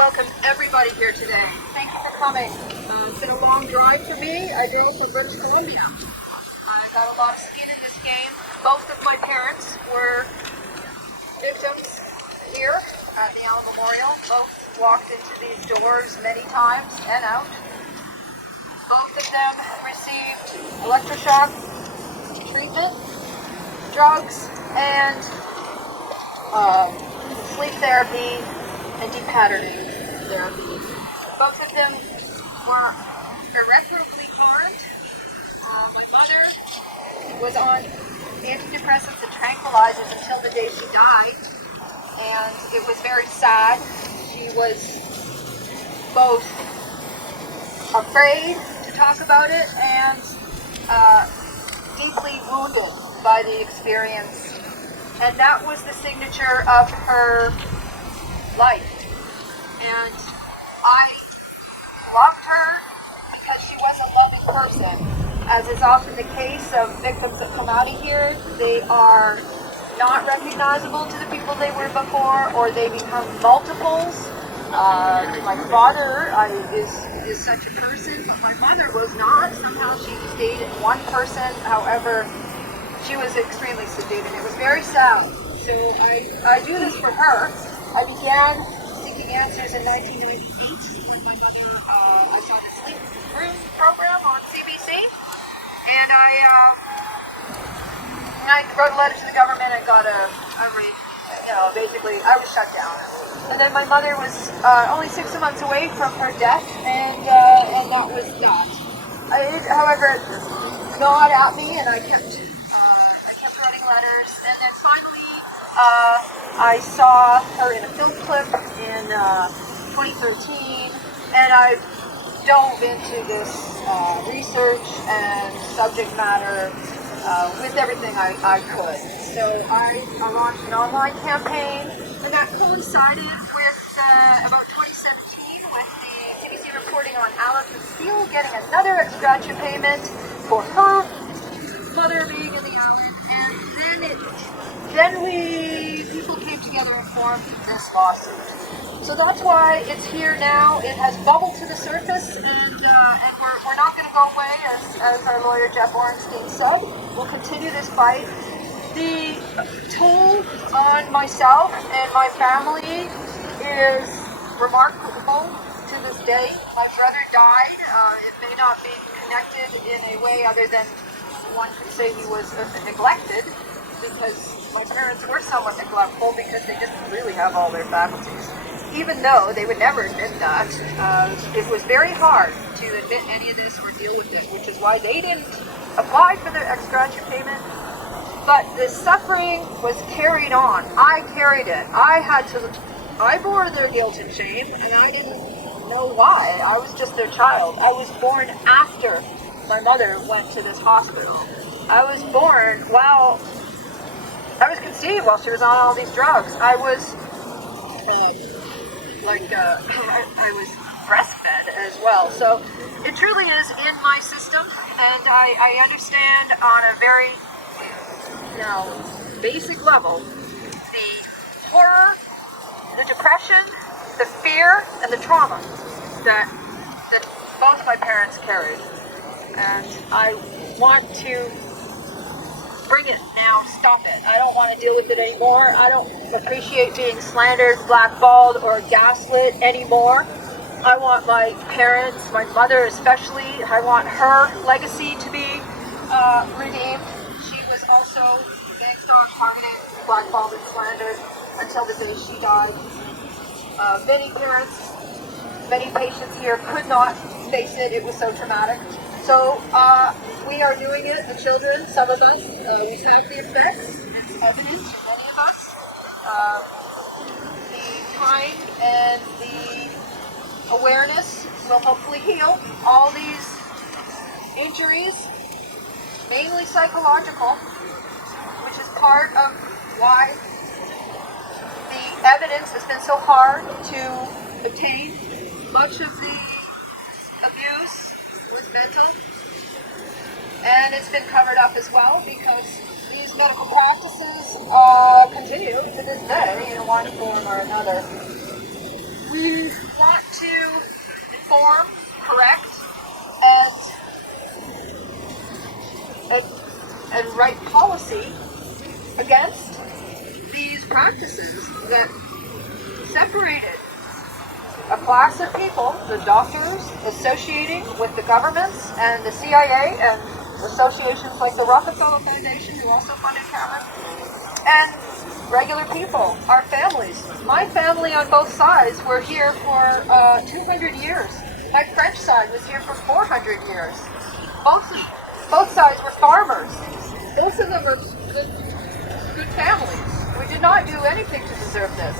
welcome everybody here today. Thank you for coming. It's been a long drive for me. I drove from British Columbia. I got a lot of skin in this game. Both of my parents were victims here at the Allan Memorial. Both walked into these doors many times and out. Both of them received electroshock treatment, drugs, and sleep therapy and depatterning therapy. Both of them were irreparably harmed. My mother was on antidepressants and tranquilizers until the day she died, and it was very sad. She was both afraid to talk about it and deeply wounded by the experience. And that was the signature of her life. And I loved her because she was a loving person. As is often the case of victims that come out of here, they are not recognizable to the people they were before, or they become multiples. My father is such a person, but my mother was not. Somehow she stayed one person. However, she was extremely subdued, and it was very sad. So I do this for her. I began seeking answers in 1998 when my mother, I saw the Sleep Room program on CBC, and I wrote a letter to the government and got basically I was shut down. And then my mother was only 6 months away from her death, and that was that. However, gnawed at me, and I kept writing letters, and then finally I saw her in a film clip in 2013, and I dove into this research and subject matter with everything I could. So I launched an online campaign, and that coincided with about 2017 with the CBC reporting on Allan getting another ex gratia payment for her mother being in the Allan, and then people came together and formed this lawsuit. So that's why it's here now. It has bubbled to the surface, and we're not going to go away, as our lawyer Jeff Orenstein said. We'll continue this fight. The toll on myself and my family is remarkable to this day. My brother died. It may not be connected in a way other than one could say he was neglected, because my parents were somewhat neglectful because they didn't really have all their faculties. Even though they would never admit that, it was very hard to admit any of this or deal with it, which is why they didn't apply for their ex gratia payment. But the suffering was carried on. I carried it. I bore their guilt and shame, and I didn't know why. I was just their child. I was born after my mother went to this hospital. I was born I was conceived while she was on all these drugs. I was I was breastfed as well. So it truly is in my system, and I understand on a very basic level the horror, the depression, the fear, and the trauma that both my parents carried. And I want to bring it now, stop it. I don't want to deal with it anymore. I don't appreciate being slandered, blackballed, or gaslit anymore. I want my parents, my mother especially, I want her legacy to be redeemed. She was also based on targeted, blackballed, and slandered until the day she died. Many parents, many patients here could not face it. It was so traumatic. So we are doing it, the children, some of us. We have the effects. It's evident to many of us. The time and the awareness will hopefully heal all these injuries, mainly psychological, which is part of why the evidence has been so hard to obtain. Much of the abuse was mental, and it's been covered up as well because these medical practices continue to this day in one form or another. We want to inform, correct, and write policy against these practices that separated a class of people, the doctors associating with the governments and the CIA and associations like the Rockefeller Foundation, who also funded Cameron, and regular people, our families. My family on both sides were here for 200 years. My French side was here for 400 years. Both sides were farmers. Both of them were good families. We did not do anything to deserve this.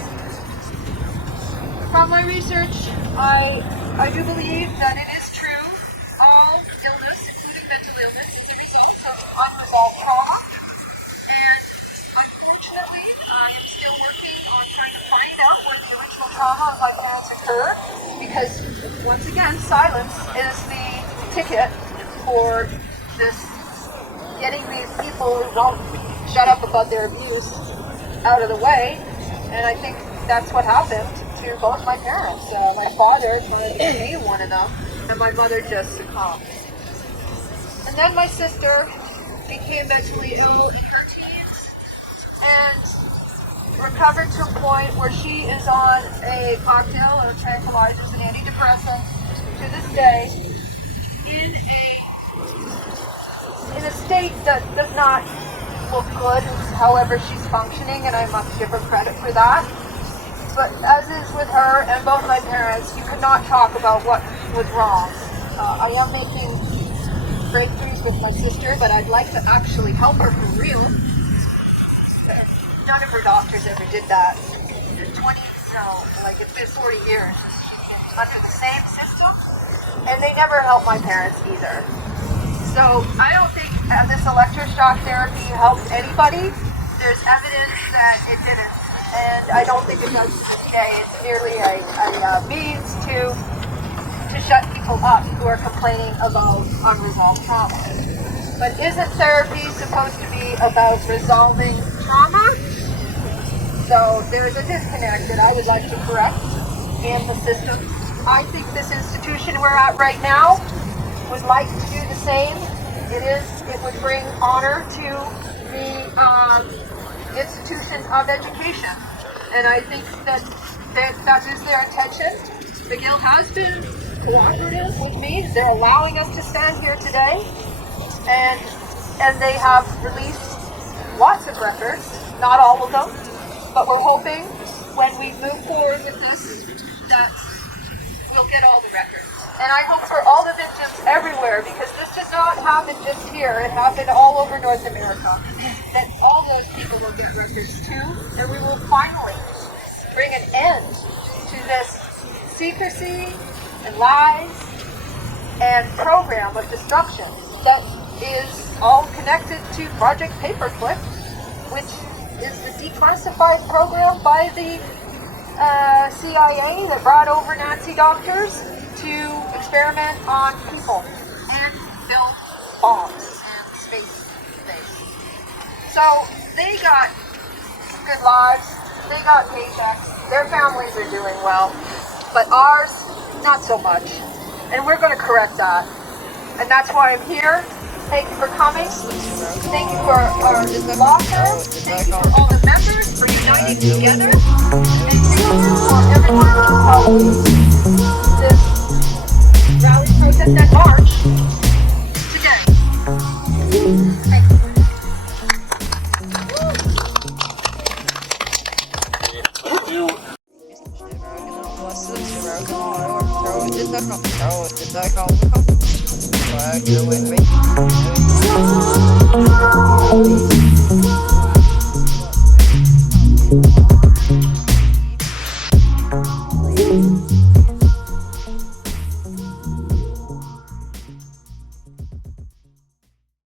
From my research, I do believe that it is true. All illness, including mental illness, is a result of unresolved trauma. And unfortunately, I am still working on trying to find out where the original trauma of my parents occurred. Because, once again, silence is the ticket for this, getting these people who won't shut up about their abuse out of the way. And I think that's what happened to both my parents. My father tried to became one of them, and my mother just succumbed. And then my sister became mentally ill in her teens and recovered to a point where she is on a cocktail of tranquilizers and antidepressants to this day in a state that does not look good. However, she's functioning, and I must give her credit for that. But as is with her and both my parents, you could not talk about what was wrong. I am making breakthroughs with my sister, but I'd like to actually help her for real. None of her doctors ever did that. It's been 40 years under the same system, and they never helped my parents either. So I don't think this electroshock therapy helped anybody. There's evidence that it didn't. And I don't think it does to this day. It's merely a means to shut people up who are complaining about unresolved trauma. But isn't therapy supposed to be about resolving trauma? So there's a disconnect that I would like to correct in the system. I think this institution we're at right now would like to do the same. It would bring honor to the institution of education, and I think that is their intention. McGill has been cooperative with me. They're allowing us to stand here today, and they have released lots of records, not all of them, but we're hoping when we move forward with this that we'll get all the records. And I hope for all the victims everywhere, because this did not happen just here, it happened all over North America, that all those people will get records too, and we will finally bring an end to this secrecy and lies and program of destruction that is all connected to Project Paperclip, which is the declassified program by the CIA that brought over Nazi doctors to experiment on people and build bombs and space things. So they got good lives, they got paychecks, their families are doing well, but ours, not so much. And we're going to correct that. And that's why I'm here. Thank you for coming. Thank you for our law firm. Thank you for all the members for uniting together. And thank you for everyone who helped this rally, protest, and march today. Thank you.